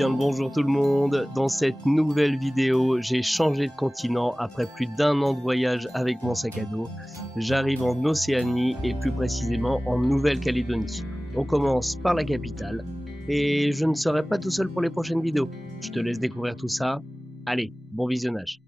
bien le bonjour tout le monde. Dans cette nouvelle vidéo, j'ai changé de continent après plus d'1 an de voyage avec mon sac à dos. J'arrive en Océanie et plus précisément en Nouvelle-Calédonie. On commence par la capitale et je ne serai pas tout seul pour les prochaines vidéos. Je te laisse découvrir tout ça. Allez, bon visionnage.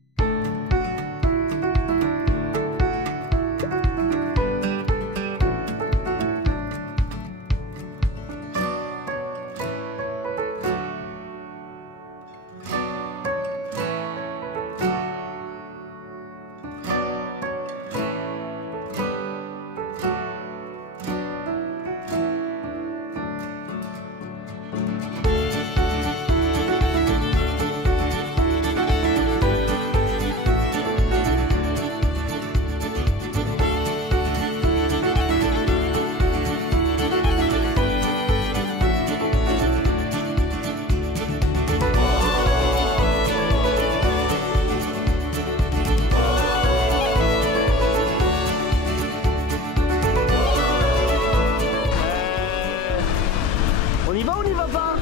On y va ou on y va pas?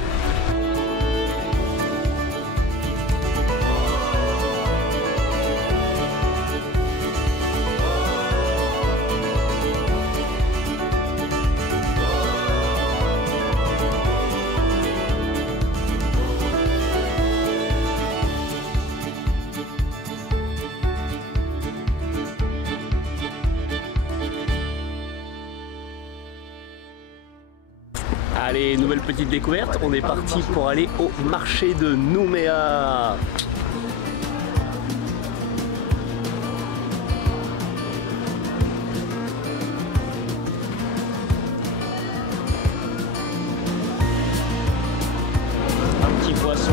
Allez, nouvelle petite découverte, on est parti pour aller au marché de Nouméa. Un petit poisson.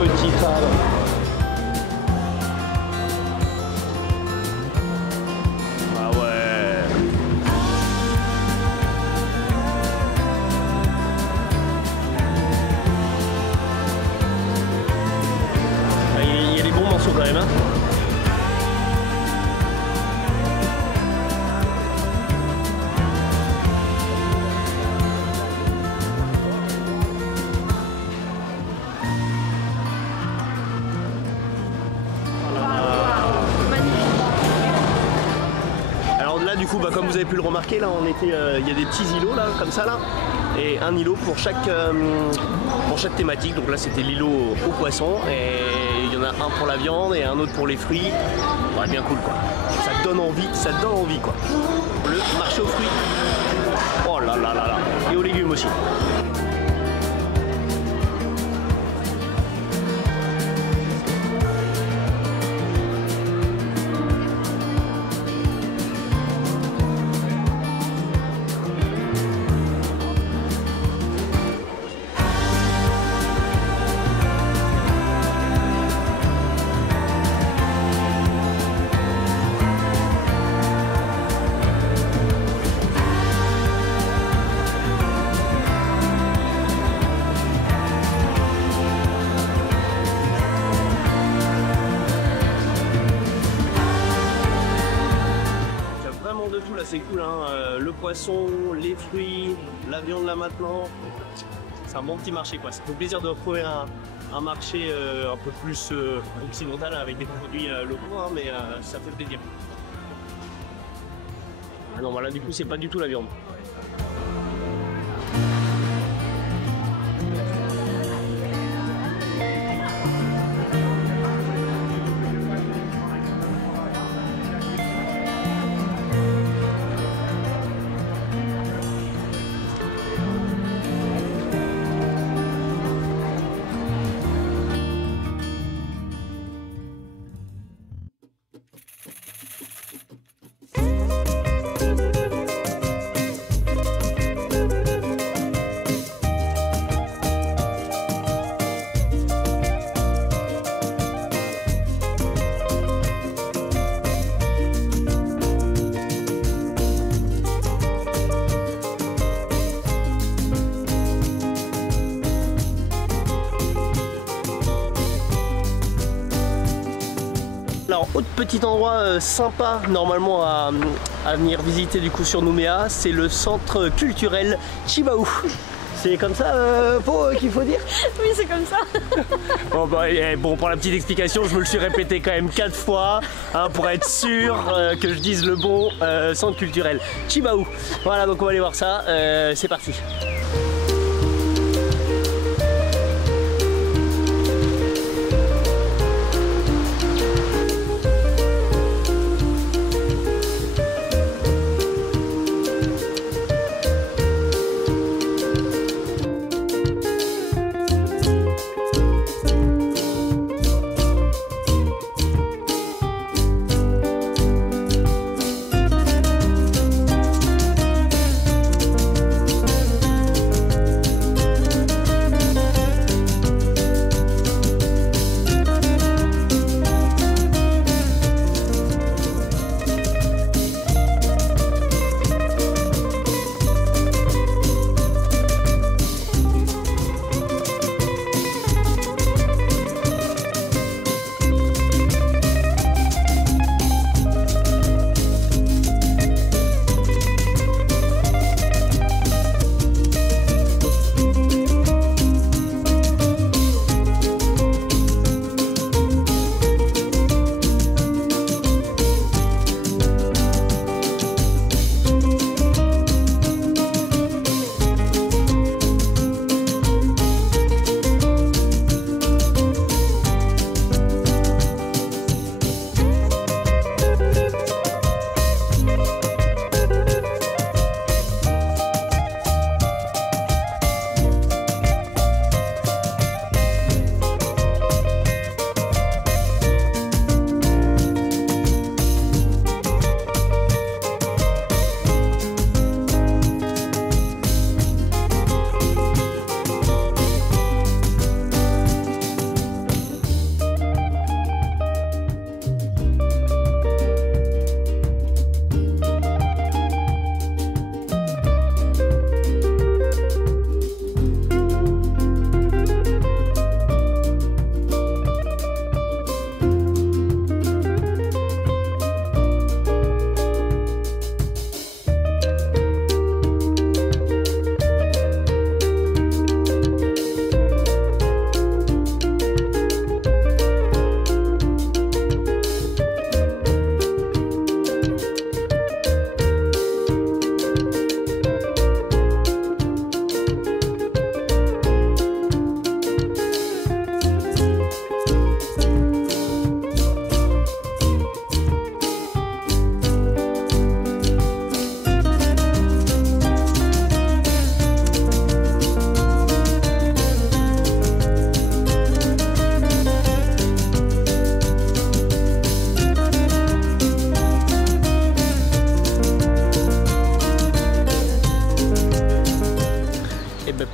Petit pâle. Ah ouais. Il y a des bons morceaux quand même, hein. Du coup, comme vous avez pu le remarquer, là, il y a des petits îlots là, comme ça là, et un îlot pour chaque thématique. Donc là, c'était l'îlot aux poissons, et il y en a un pour la viande et un autre pour les fruits. Ouais, bien cool quoi. Ça donne envie quoi. Le marché aux fruits. Oh là là là là. Et aux légumes aussi. C'est cool, hein. Le poisson, les fruits, la viande là maintenant, c'est un bon petit marché quoi. Ça fait plaisir de retrouver un marché un peu plus occidental avec des produits locaux, hein, mais ça fait plaisir. Ah non, voilà, du coup c'est pas du tout la viande. Alors, autre petit endroit sympa normalement à venir visiter du coup sur Nouméa, c'est le centre culturel Tjibaou. C'est comme ça qu'il faut dire? Oui, c'est comme ça. Bon, pour la petite explication, je me le suis répété quand même 4 fois hein, pour être sûr que je dise le bon centre culturel Tjibaou. Voilà, donc on va aller voir ça, c'est parti.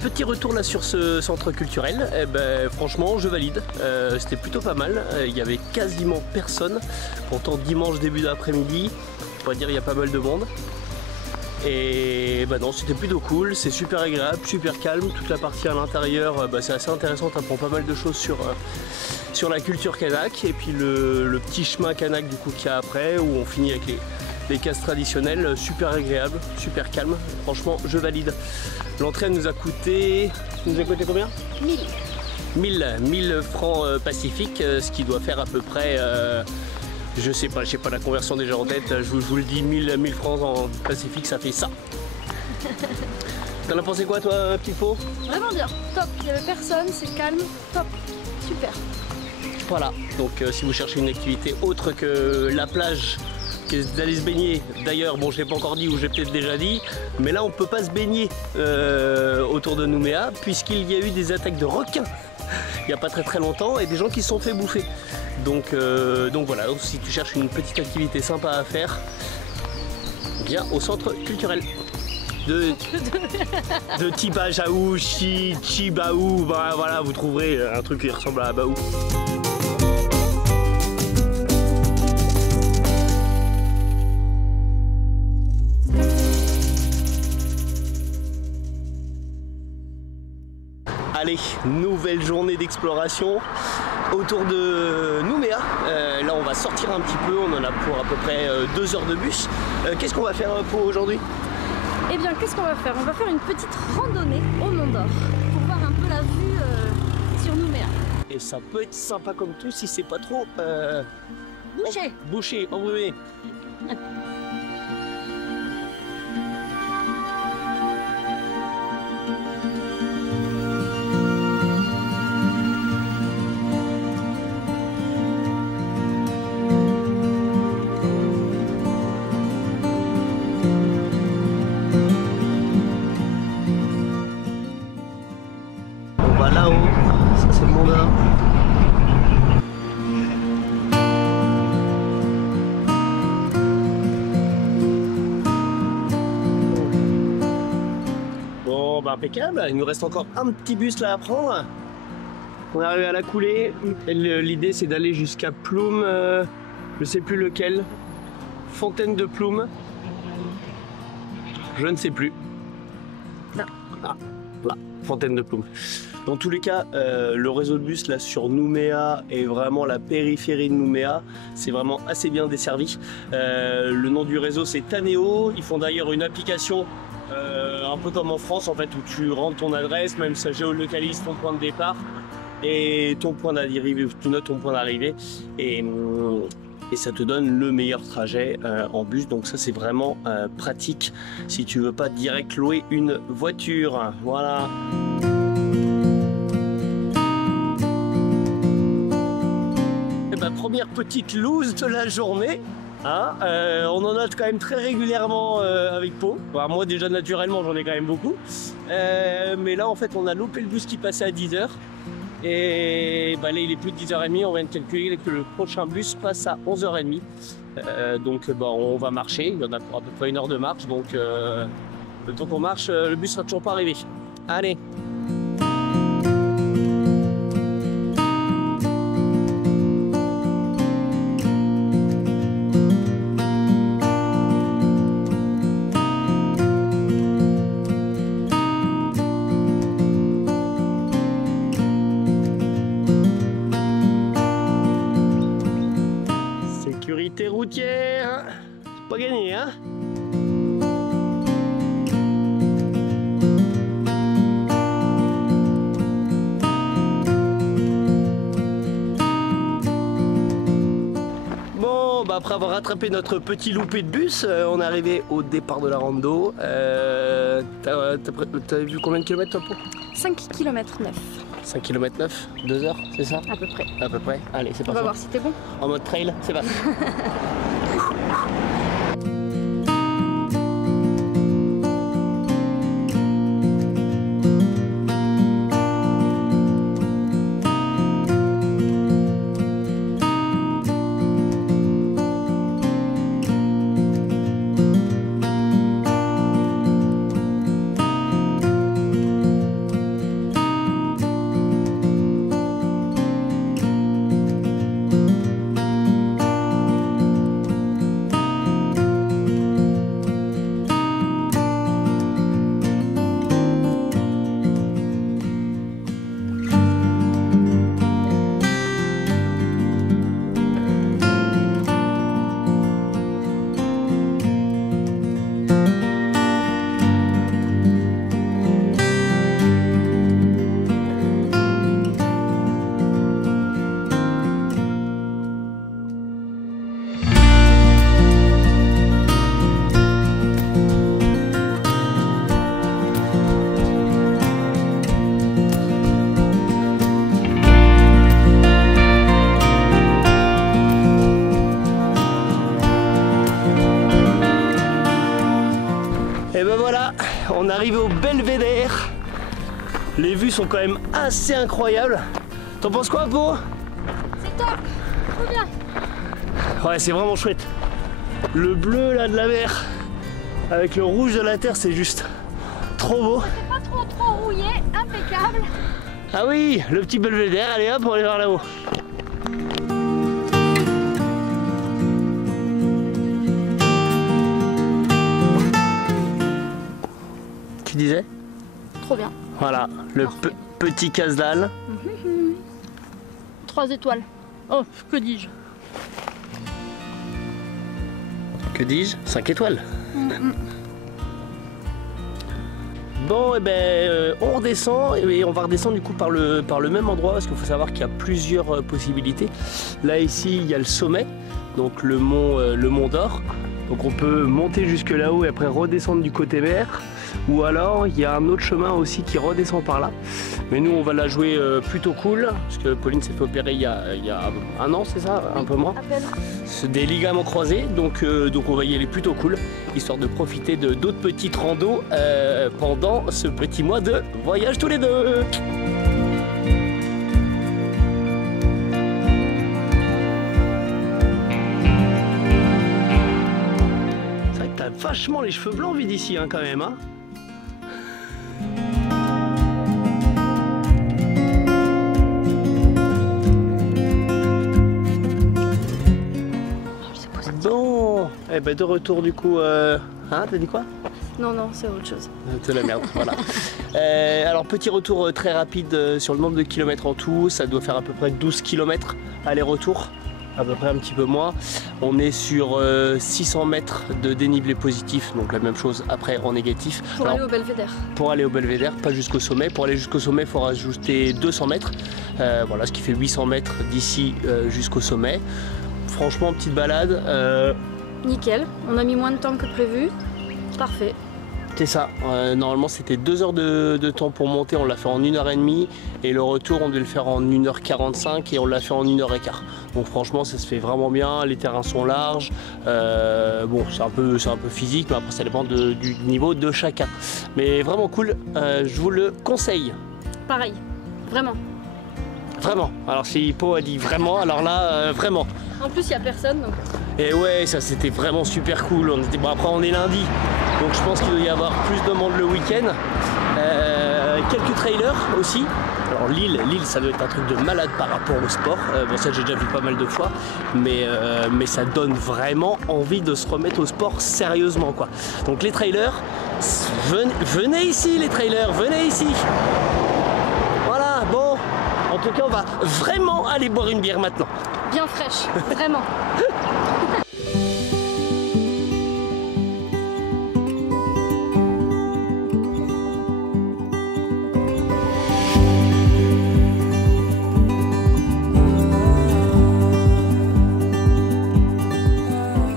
Petit retour là sur ce centre culturel, franchement je valide, c'était plutôt pas mal, il y avait quasiment personne, pourtant dimanche début d'après-midi, on pourrait dire il y a pas mal de monde. Et non, c'était plutôt cool, c'est super agréable, super calme, toute la partie à l'intérieur c'est assez intéressant, tu apprends pas mal de choses sur la culture kanak, et puis le petit chemin kanak du coup qu'il y a après, où on finit avec les cases traditionnelles, super agréable, super calme, franchement je valide. L'entrée nous a coûté combien? 1000 francs pacifiques, ce qui doit faire à peu près, je sais pas la conversion déjà en tête, je vous le dis, 1000 francs en pacifique, ça fait ça. T'en as pensé quoi toi, Pipo? Vraiment bien, top, il n'y avait personne, c'est calme, top, super. Voilà, donc si vous cherchez une activité autre que la plage, d'aller se baigner, d'ailleurs bon je l'ai pas encore dit ou j'ai peut-être déjà dit, mais là on peut pas se baigner autour de Nouméa puisqu'il y a eu des attaques de requins il n'y a pas très longtemps et des gens qui se sont fait bouffer. Donc voilà, donc, si tu cherches une petite activité sympa à faire, viens au centre culturel de Tjibaou, Tjibaou, voilà, vous trouverez un truc qui ressemble à Baou. Allez, nouvelle journée d'exploration autour de Nouméa. Là on va sortir un petit peu, on en a pour à peu près 2 heures de bus. Qu'est-ce qu'on va faire pour aujourd'hui? Eh bien, qu'est-ce qu'on va faire? On va faire une petite randonnée au Mont d'Or pour voir un peu la vue sur Nouméa. Et ça peut être sympa comme tout si c'est pas trop... Bouché. Bouché, embrumé. On va là-haut, ça c'est le Mont d'Or. Bon bah impeccable, il nous reste encore un petit bus là à prendre. On est arrivé à la coulée. L'idée c'est d'aller jusqu'à Ploum, je sais plus lequel. Fontaine de Ploum. Je ne sais plus. Non. Ah, là, Fontaine de Ploum. Dans tous les cas, le réseau de bus là sur Nouméa et vraiment la périphérie de Nouméa, c'est vraiment assez bien desservi. Le nom du réseau c'est Taneo. Ils font d'ailleurs une application un peu comme en France en fait, où tu rentres ton adresse, même ça géolocalise ton point de départ et ton point d'arrivée, tu notes ton point d'arrivée et ça te donne le meilleur trajet en bus. Donc ça c'est vraiment pratique si tu veux pas direct louer une voiture. Voilà. Et bah, première petite loose de la journée. Hein, on en note quand même très régulièrement avec Pau. Enfin, moi déjà naturellement j'en ai quand même beaucoup. Mais là en fait on a loupé le bus qui passait à 10h. Et bah, là il est plus de 10h30, on vient de calculer que le prochain bus passe à 11h30. Donc bah, on va marcher, il y en a pour à peu près 1 heure de marche. Donc le temps qu'on marche, le bus sera toujours pas arrivé. Allez! Sécurité routière, c'est pas gagné, hein? Bon, bah après avoir rattrapé notre petit loupé de bus, on est arrivé au départ de la rando. T'as vu combien de kilomètres toi pour 5 km 9 5 km 9, 2 heures, c'est ça? à peu près. À peu près. Allez, c'est On parti. va voir si t'es bon. En mode trail, c'est parti. Et ben voilà, on arrive au Belvédère. Les vues sont quand même assez incroyables. T'en penses quoi, Pau? C'est top, trop bien. Ouais, c'est vraiment chouette. Le bleu là de la mer avec le rouge de la terre, c'est juste trop beau. C'est pas trop rouillé, impeccable. Ah oui, le petit Belvédère, allez hop, on va aller voir là-haut. Tu disais? Trop bien. Voilà, le petit casse-dalle. 3 étoiles. Oh, que dis-je? Que dis-je? 5 étoiles. Bon, et on redescend et on va redescendre du coup par le même endroit parce qu'il faut savoir qu'il y a plusieurs possibilités. Là ici il y a le sommet, donc le mont d'Or. Donc on peut monter jusque là-haut et après redescendre du côté mer. Ou alors il y a un autre chemin aussi qui redescend par là. Mais nous on va la jouer plutôt cool parce que Pauline s'est fait opérer il y a un an, c'est ça? Un peu moins. C'est des ligaments croisés, donc on va y aller plutôt cool, histoire de profiter de d'autres petites randos pendant ce petit mois de voyage tous les deux. C'est vrai que t'as vachement les cheveux blancs vus d'ici hein, quand même. Hein. Bon, eh ben de retour du coup, hein, t'as dit quoi? Non, non, c'est autre chose. C'est la merde, voilà. Alors petit retour très rapide sur le nombre de kilomètres en tout, ça doit faire à peu près 12 km aller-retour, à peu près un petit peu moins. On est sur 600 mètres de dénivelé positif, donc la même chose après en négatif. Pour aller au Belvédère. Pour aller au Belvédère, pas jusqu'au sommet. Pour aller jusqu'au sommet, il faut rajouter 200 mètres, voilà, ce qui fait 800 mètres d'ici jusqu'au sommet. Franchement, petite balade. Nickel, on a mis moins de temps que prévu. Parfait. C'est ça, normalement c'était 2 heures de temps pour monter, on l'a fait en 1h30 et le retour on devait le faire en 1h45 et on l'a fait en 1h15. Donc franchement ça se fait vraiment bien, les terrains sont larges, bon c'est un peu physique mais après ça dépend du niveau de chacun. Mais vraiment cool, je vous le conseille. Pareil, vraiment. Vraiment, alors si Pau a dit vraiment, alors là vraiment. En plus il n'y a personne donc... Et ouais, ça c'était vraiment super cool. On était, bon, après on est lundi, donc je pense qu'il doit y avoir plus de monde le week-end. Quelques trailers aussi. Alors Lille, ça doit être un truc de malade par rapport au sport. Bon ça j'ai déjà vu pas mal de fois, mais ça donne vraiment envie de se remettre au sport sérieusement quoi. Donc les trailers, venez ici les trailers, venez ici. Voilà, bon, en tout cas on va vraiment aller boire une bière maintenant. Bien fraîche, vraiment.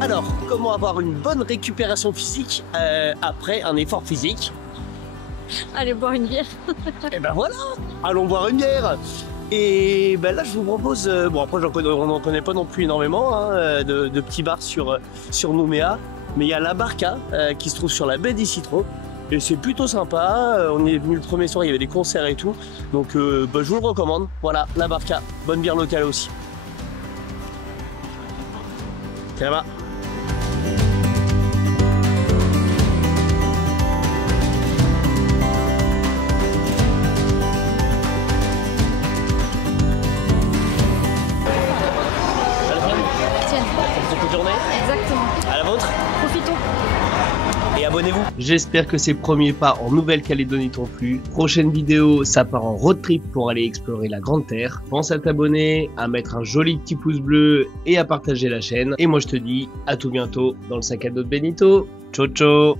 Alors, comment avoir une bonne récupération physique après un effort physique? Allez boire une bière. Et ben voilà, allons boire une bière. Et ben là je vous propose, bon après on n'en connaît pas non plus énormément hein, de petits bars sur Nouméa, mais il y a la Barca qui se trouve sur la baie des Citrons et c'est plutôt sympa. On est venu le premier soir, il y avait des concerts et tout, donc je vous le recommande. Voilà, la Barca, bonne bière locale aussi. C'est là-bas. Exactement. À la vôtre. Profitons. Et abonnez-vous. J'espère que ces premiers pas en Nouvelle-Calédonie t'ont plu. Prochaine vidéo, ça part en road trip pour aller explorer la Grande Terre. Pense à t'abonner, à mettre un joli petit pouce bleu et à partager la chaîne. Et moi je te dis à tout bientôt dans le sac à dos de Benito. Ciao ciao.